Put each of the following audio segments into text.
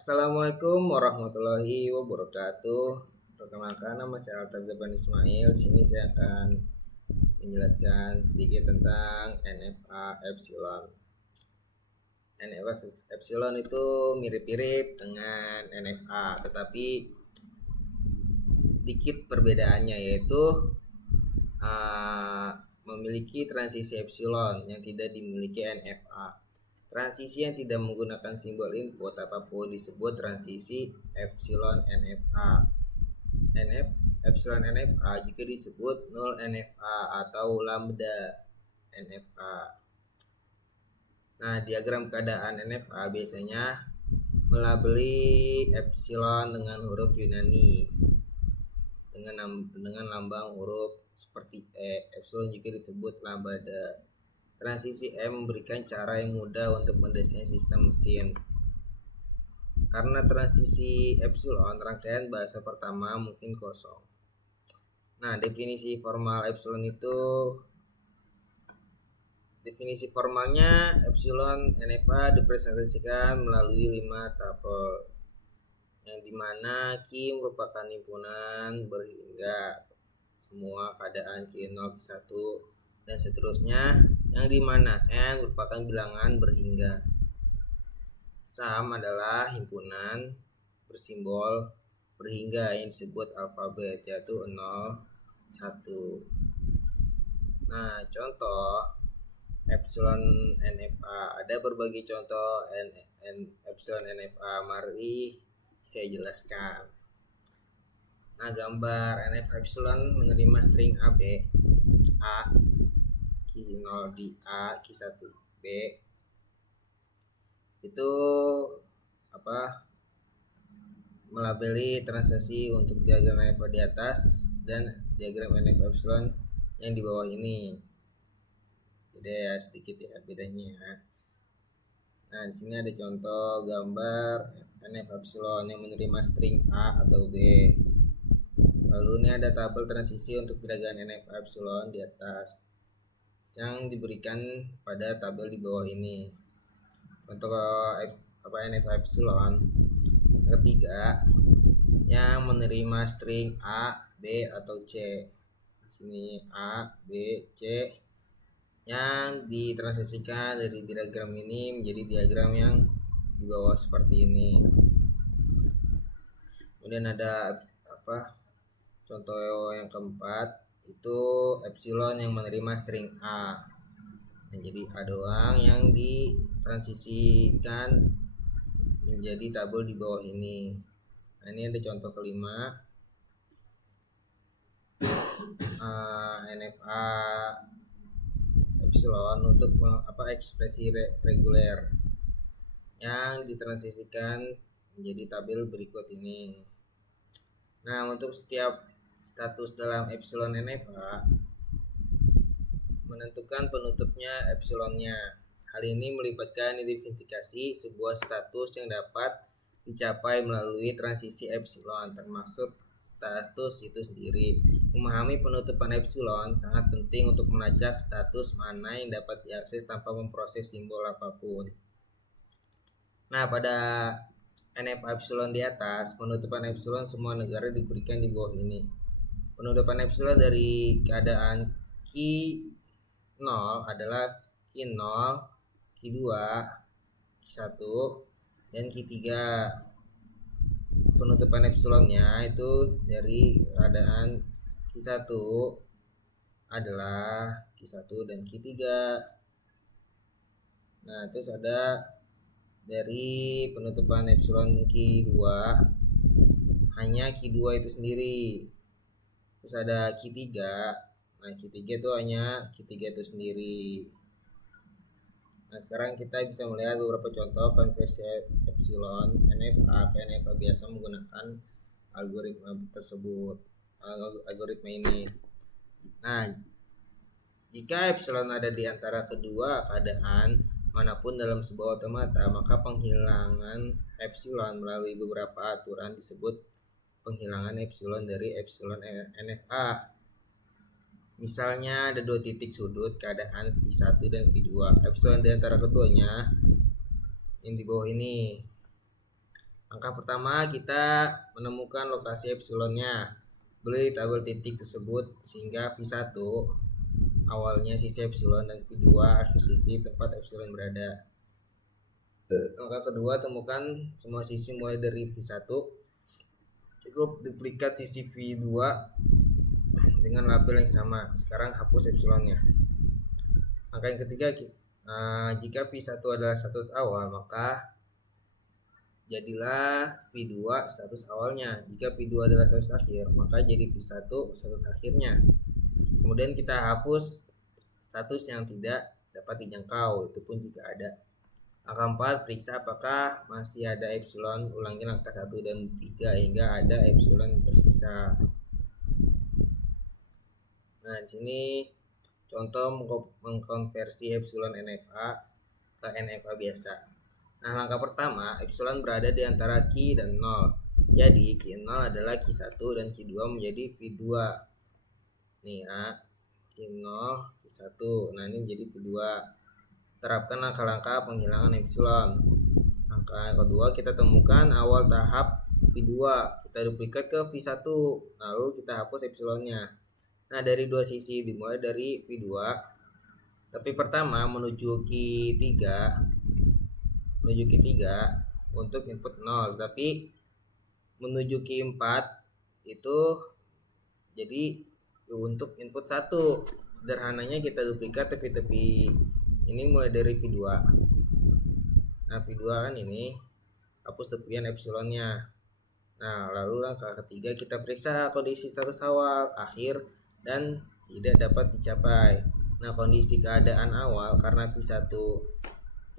Assalamualaikum warahmatullahi wabarakatuh. Perkenalkan, nama saya Altab Zaban Ismail. Di sini saya akan menjelaskan sedikit tentang NFA Epsilon. NFA Epsilon itu mirip-mirip dengan NFA, tetapi dikit perbedaannya, yaitu memiliki transisi epsilon yang tidak dimiliki NFA. Transisi yang tidak menggunakan simbol input apapun disebut transisi epsilon NFA. Epsilon NFA juga disebut nol NFA atau lambda NFA. Nah, diagram keadaan NFA biasanya melabeli epsilon dengan huruf Yunani dengan lambang huruf seperti E. Epsilon juga disebut lambda. Transisi M memberikan cara yang mudah untuk mendesain sistem mesin. Karena transisi epsilon, rangkaian bahasa pertama mungkin kosong. Nah, definisi formalnya epsilon NFA dipresentasikan melalui 5 tabel, yang dimana Q merupakan himpunan berhingga semua keadaan Q0, Q1, dan seterusnya, yang dimana N merupakan bilangan berhingga. Sum adalah himpunan bersimbol berhingga yang disebut alfabet, yaitu 0, 1. Nah, contoh epsilon NFA, ada berbagai contoh epsilon NFA. Mari saya jelaskan. Nah, gambar NFA epsilon menerima string AB, A, Q0 di A, Q1 B. Itu melabeli transaksi untuk diagram NFA di atas dan diagram NFA epsilon yang di bawah ini. Beda ya, sedikit ya bedanya. Nah, di sini ada contoh gambar NFA epsilon yang menerima string A atau B. Lalu ini ada tabel transisi untuk diagram NFA epsilon di atas yang diberikan pada tabel di bawah ini. Untuk NFA epsilon ketiga yang menerima string A, B atau C. Di sini A, B, C yang ditransisikan dari diagram ini menjadi diagram yang di bawah seperti ini. Kemudian ada contoh yang keempat, itu epsilon yang menerima string A. Nah, jadi A doang yang ditransisikan menjadi tabel di bawah ini. Nah, ini ada contoh kelima, NFA epsilon untuk ekspresi reguler yang ditransisikan menjadi tabel berikut ini. Nah, untuk setiap status dalam epsilon NFA menentukan penutupnya epsilonnya. Hal ini melibatkan identifikasi sebuah status yang dapat dicapai melalui transisi epsilon, termasuk status itu sendiri. Memahami penutupan epsilon sangat penting untuk melacak status mana yang dapat diakses tanpa memproses simbol apapun. Nah, pada NFA epsilon di atas, penutupan epsilon semua negara diberikan di bawah ini. Penutupan epsilon dari keadaan Q0 adalah Q0, Q2, Q1, dan Q3. Penutupan epsilonnya itu dari keadaan Q1 adalah Q1 dan Q3. Nah, terus ada dari penutupan epsilon Q2 hanya Q2 itu sendiri. Terus ada Q3. Nah, Q3 itu hanya Q3 itu sendiri. Nah, sekarang kita bisa melihat beberapa contoh konversi epsilon NFA ke NFA biasa menggunakan algoritma tersebut, algoritma ini. Nah, jika epsilon ada di antara kedua keadaan manapun dalam sebuah otomata, maka penghilangan epsilon melalui beberapa aturan disebut penghilangan epsilon dari epsilon NFA. Misalnya ada 2 titik sudut keadaan V1 dan V2. Epsilon di antara keduanya yang di bawah ini. Langkah pertama kita menemukan lokasi epsilonnya. Beli tabel titik tersebut sehingga V1 awalnya sisi epsilon dan V2 akhir sisi tempat epsilon berada. Langkah kedua, temukan semua sisi mulai dari V1. Cukup duplikat sisi V2 dengan label yang sama. Sekarang hapus epsilonnya. Langkah yang ketiga, jika V1 adalah status awal, maka jadilah V2 status awalnya. Jika V2 adalah status akhir, maka jadi V1 status akhirnya. Kemudian kita hapus status yang tidak dapat dijangkau, itu pun jika ada. Langkah 4, periksa apakah masih ada epsilon. Ulangi langkah 1 dan 3 hingga ada epsilon tersisa. Nah, di sini contoh mengkonversi epsilon NFA ke NFA biasa. Nah, langkah pertama, epsilon berada di antara Q dan 0. Jadi, Q0 adalah Q1 dan Q2 menjadi V2. Nih ya, Q0, Q1. Nah, ini menjadi V2. Terapkan langkah-langkah penghilangan epsilon. Langkah yang kedua, kita temukan awal tahap V2. Kita duplikat ke V1, lalu kita hapus epsilonnya. Nah, dari dua sisi dimulai dari V2. Tapi pertama menuju Q3 untuk input 0, tapi menuju Q4 itu jadi untuk input 1. Sederhananya kita duplikat tepi-tepi ini mulai dari V2. Nah, V2 kan ini, hapus tepian epsilonnya. Nah, lalu langkah ketiga, kita periksa kondisi status awal, akhir, dan tidak dapat dicapai. Nah, kondisi keadaan awal, karena V1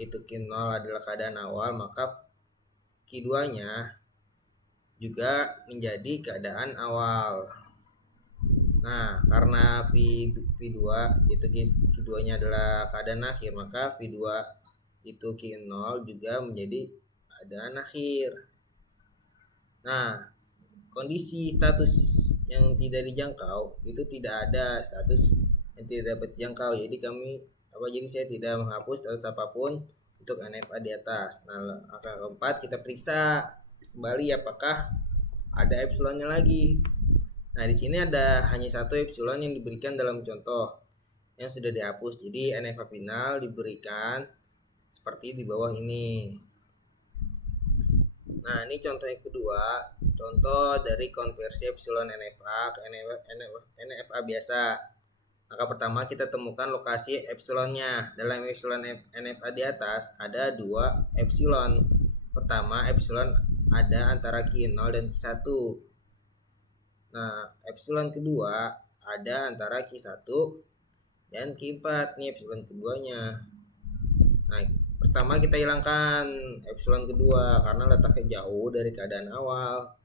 itu Q0 adalah keadaan awal, maka Q2 nya juga menjadi keadaan awal. Nah, karena V2 itu Q2 nya adalah keadaan akhir, maka V2 itu Q0 juga menjadi keadaan akhir. Nah, kondisi status yang tidak dijangkau itu tidak ada status yang tidak dapat dijangkau. Jadi saya tidak menghapus status apapun untuk NFA di atas. Nah, langkah keempat, kita periksa kembali apakah ada epsilonnya lagi. Nah, di sini ada hanya satu epsilon yang diberikan dalam contoh yang sudah dihapus. Jadi NFA final diberikan seperti di bawah ini. Nah, ini contoh yang kedua, contoh dari konversi epsilon NFA ke NFA biasa. Maka pertama kita temukan lokasi epsilonnya. Dalam epsilon NFA di atas ada dua epsilon. Pertama, epsilon ada antara Q0 dan Q1. Nah, epsilon kedua ada antara Q1 dan Q4. Nih epsilon keduanya. Nah, pertama kita hilangkan epsilon kedua karena letaknya jauh dari keadaan awal.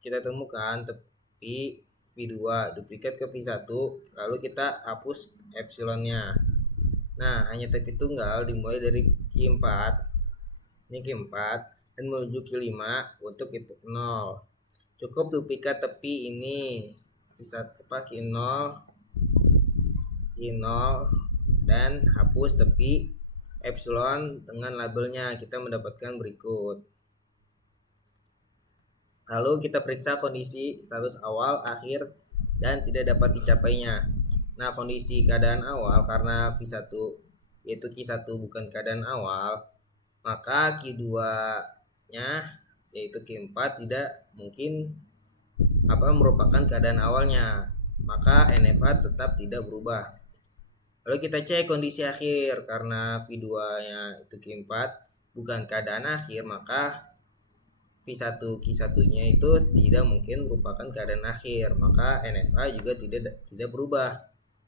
Kita temukan tepi V2, duplikat ke V1, lalu kita hapus epsilonnya. Nah, hanya tepi tunggal dimulai dari Q4. Ini Q4 dan menuju Q5 untuk input 0. Cukup duplikat tepi ini Q0 dan hapus tepi epsilon dengan labelnya. Kita mendapatkan berikut. Lalu kita periksa kondisi status awal, akhir, dan tidak dapat dicapainya. Nah, kondisi keadaan awal karena V1 yaitu Q1 bukan keadaan awal, maka Q2 nya yaitu Q4 tidak mungkin merupakan keadaan awalnya, maka NFA tetap tidak berubah. Lalu kita cek kondisi akhir, karena V2 nya itu Q4 bukan keadaan akhir, maka V1 Q1 nya itu tidak mungkin merupakan keadaan akhir, maka NFA juga tidak berubah.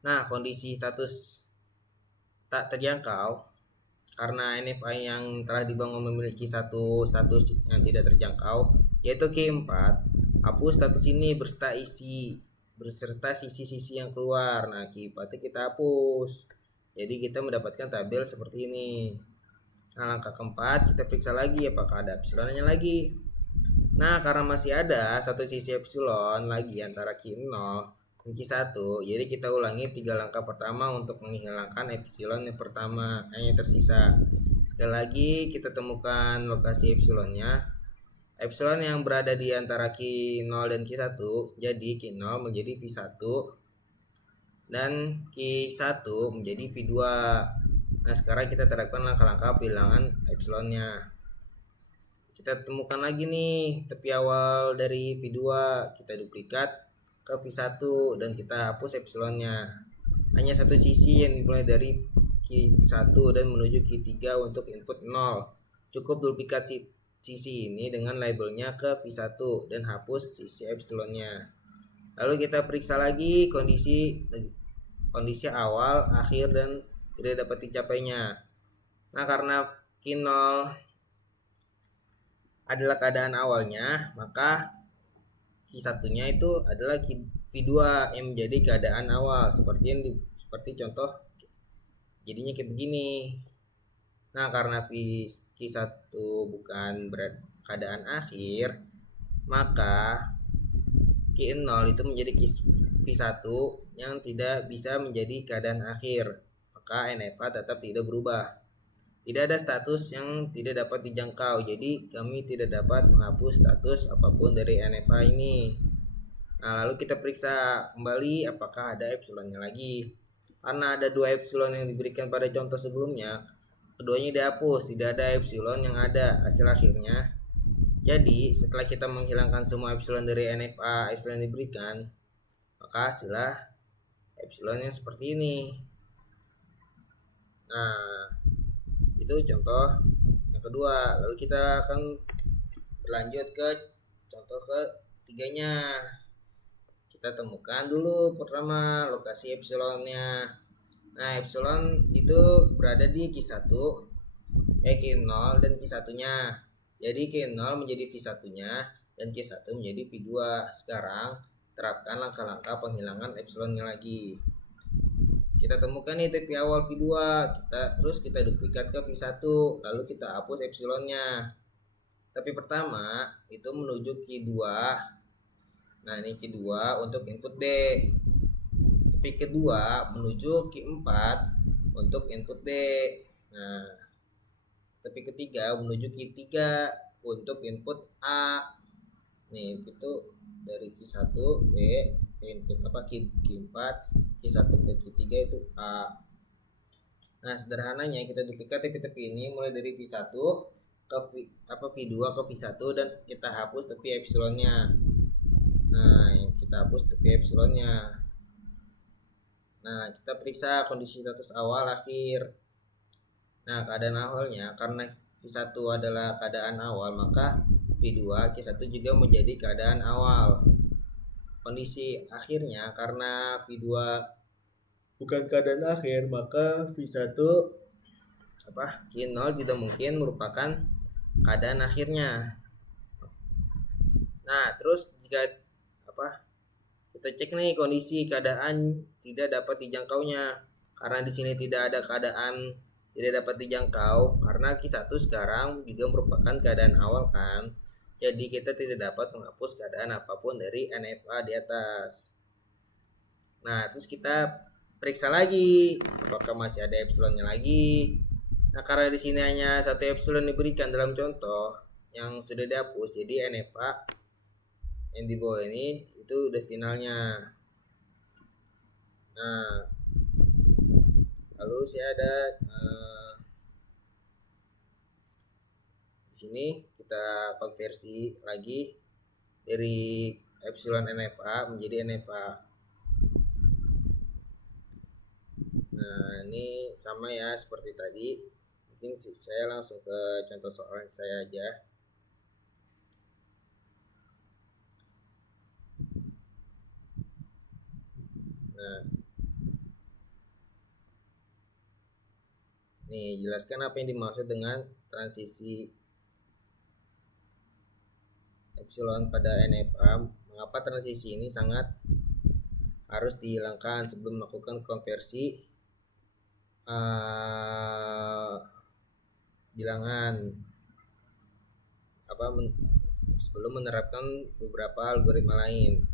Nah, kondisi status tak terjangkau, karena NFA yang telah dibangun memiliki satu status yang tidak terjangkau yaitu Q4, hapus status ini beserta sisi-sisi yang keluar. Nah, Q4 kita hapus, jadi kita mendapatkan tabel seperti ini. Nah, langkah keempat, kita periksa lagi apakah ada epsilonnya lagi. Nah, karena masih ada satu sisi epsilon lagi antara Q0 dan Q1, jadi kita ulangi 3 langkah pertama untuk menghilangkan epsilon yang pertama yang tersisa. Sekali lagi kita temukan lokasi epsilonnya. Epsilon yang berada di antara Q0 dan Q1, jadi Q0 menjadi V1 dan Q1 menjadi V2. Nah, sekarang kita terapkan langkah-langkah bilangan epsilonnya. Kita temukan lagi nih tepi awal dari V2, kita duplikat ke V1 dan kita hapus epsilonnya. Hanya satu sisi yang dimulai dari Q1 dan menuju Q3 untuk input 0. Cukup duplikat sisi ini dengan labelnya ke V1 dan hapus sisi epsilonnya. Lalu kita periksa lagi kondisi awal, akhir, dan tidak dapat dicapainya. Nah, karena Q0 adalah keadaan awalnya, maka Q1-nya itu adalah V2 yang menjadi keadaan awal, seperti contoh jadinya kayak begini. Nah, karena Q1 bukan keadaan akhir, maka Q0 itu menjadi V1 yang tidak bisa menjadi keadaan akhir, maka NFA tetap tidak berubah. Tidak ada status yang tidak dapat dijangkau, jadi kami tidak dapat menghapus status apapun dari NFA ini. Nah, lalu kita periksa kembali apakah ada epsilonnya lagi. Karena ada 2 epsilon yang diberikan pada contoh sebelumnya, keduanya dihapus, tidak ada epsilon yang ada hasil akhirnya. Jadi setelah kita menghilangkan semua epsilon dari NFA epsilon yang diberikan, maka hasilnya epsilon yang seperti ini. Nah, itu contoh yang kedua. Lalu kita akan berlanjut ke contoh ketiganya. Kita temukan dulu pertama lokasi epsilonnya. Nah, epsilon itu berada di Q1, Q0 dan Q1-nya. Jadi Q0 menjadi V1-nya dan Q1 menjadi V2. Sekarang terapkan langkah-langkah penghilangan epsilonnya lagi. Kita temukan nih tepi awal V2, kita duplikat ke V1, lalu kita hapus epsilonnya. Tapi pertama itu menuju Q2. Nah, ini Q2 untuk input D. Tepi kedua menuju Q4 untuk input D. Nah, tepi ketiga menuju Q3 untuk input A. Nih, itu dari Q1 B input Q4, Q1 ke Q3 itu A. Nah, sederhananya kita duplikat tepi-tepi ini mulai dari V1 ke V2 ke V1 dan kita hapus tepi epsilonnya. Nah, kita hapus tepi epsilonnya. Nah, kita periksa kondisi status awal akhir. Nah, keadaan awalnya karena V1 adalah keadaan awal, maka V2 Q1 juga menjadi keadaan awal. Kondisi akhirnya karena V2 bukan keadaan akhir, maka V1 Q0 tidak mungkin merupakan keadaan akhirnya. Nah, terus jika kita cek nih kondisi keadaan tidak dapat dijangkaunya. Karena di sini tidak ada keadaan tidak dapat dijangkau karena Q1 sekarang juga merupakan keadaan awal kan. Jadi kita tidak dapat menghapus keadaan apapun dari NFA di atas. Nah, terus kita periksa lagi apakah masih ada epsilonnya lagi. Nah, karena di sini hanya satu epsilon diberikan dalam contoh yang sudah dihapus, jadi NFA yang di bawah ini itu udah finalnya. Nah, lalu saya ada di sini kita konversi lagi dari epsilon NFA menjadi NFA. Nah, ini sama ya seperti tadi. Mungkin saya langsung ke contoh soal saya aja. Nah, nih jelaskan apa yang dimaksud dengan transisi epsilon pada NFA. Mengapa transisi ini sangat harus dihilangkan sebelum melakukan konversi bilangan sebelum menerapkan beberapa algoritma lain.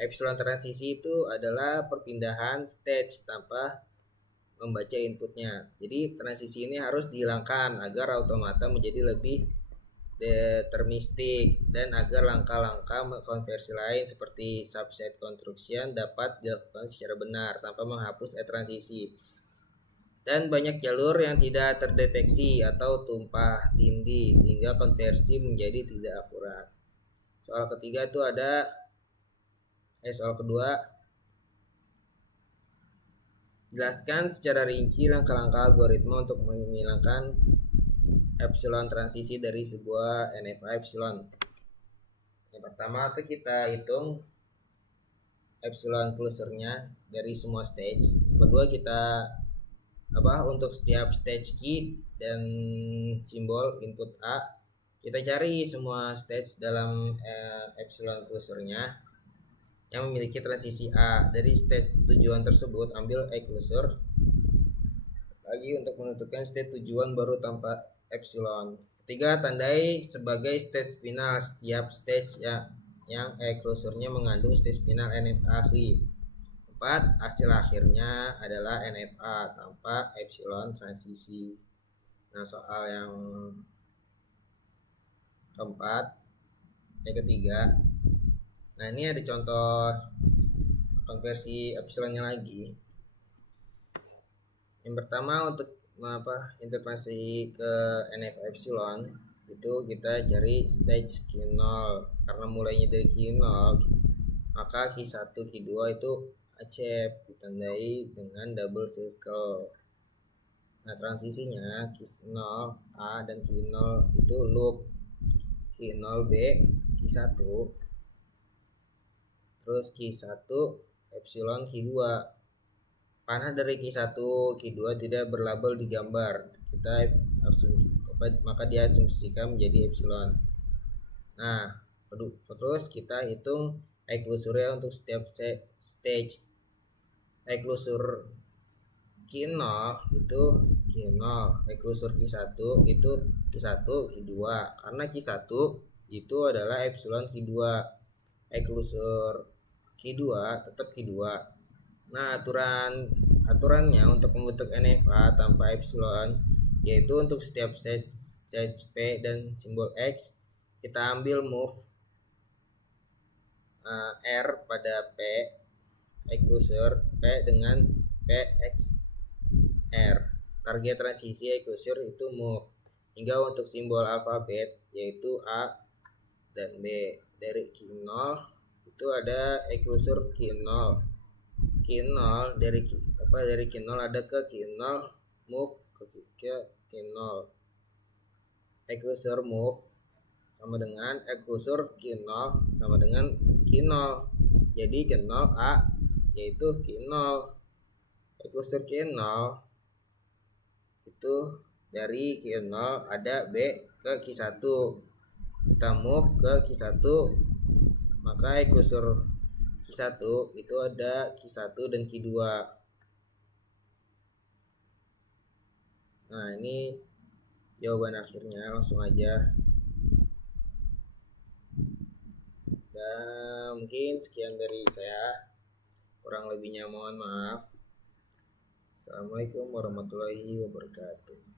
Epsilon transisi itu adalah perpindahan stage tanpa membaca inputnya. Jadi transisi ini harus dihilangkan agar automata menjadi lebih deterministik dan agar langkah-langkah konversi lain seperti subset construction dapat dilakukan secara benar tanpa menghapus transisi. Dan banyak jalur yang tidak terdeteksi atau tumpah tindih sehingga konversi menjadi tidak akurat. Soal kedua, jelaskan secara rinci langkah-langkah algoritma untuk menghilangkan epsilon transisi dari sebuah NFA epsilon. Yang pertama itu kita hitung epsilon closernya dari semua stage. Yang kedua kita untuk setiap stage key dan simbol input A kita cari semua stage dalam epsilon closernya yang memiliki transisi A. Dari stage tujuan tersebut ambil E closure lagi untuk menentukan stage tujuan baru tanpa epsilon. Ketiga, tandai sebagai stage final setiap stage yang E closure-nya mengandung stage final NFA asli. 4. Hasil akhirnya adalah NFA tanpa epsilon transisi. Nah, soal yang ketiga. Nah, ini ada contoh konversi epsilonnya lagi. Yang pertama untuk interpretasi ke NFA epsilon itu kita cari stage Q0. Karena mulainya dari Q0, maka Q1, Q2 itu acep ditandai dengan double circle. Nah, transisinya Q0 A dan Q0 itu loop. Q0 B, Q1, terus Q1 epsilon Q2. Panah dari Q1, Q2 tidak berlabel di gambar. Maka dia asumsikan menjadi epsilon. Nah, terus kita hitung E closure untuk setiap stage. E closure Q0 itu Q0, E closure Q1 itu Q1, Q2. Karena Q1 itu adalah epsilon Q2. E closure Q2 tetap Q2. Nah, aturannya untuk membentuk NFA tanpa epsilon yaitu untuk setiap stage P dan simbol X kita ambil move R pada P closure P dengan PX R. Target transisi closure itu move. Hingga untuk simbol alfabet yaitu A dan B. Dari Q0 itu ada closure Q0. Q0 dari Q0 ada ke Q0 move ke Q0. Closure move sama dengan closure Q0 sama dengan Q0. Jadi Q0 A yaitu Q0. Closure Q0 itu dari Q0 ada B ke Q1. Kita move ke Q1, maka closure Q1 itu ada Q1 dan Q2. Nah, ini jawaban akhirnya, langsung aja. Dan mungkin sekian dari saya. Kurang lebihnya mohon maaf. Assalamualaikum warahmatullahi wabarakatuh.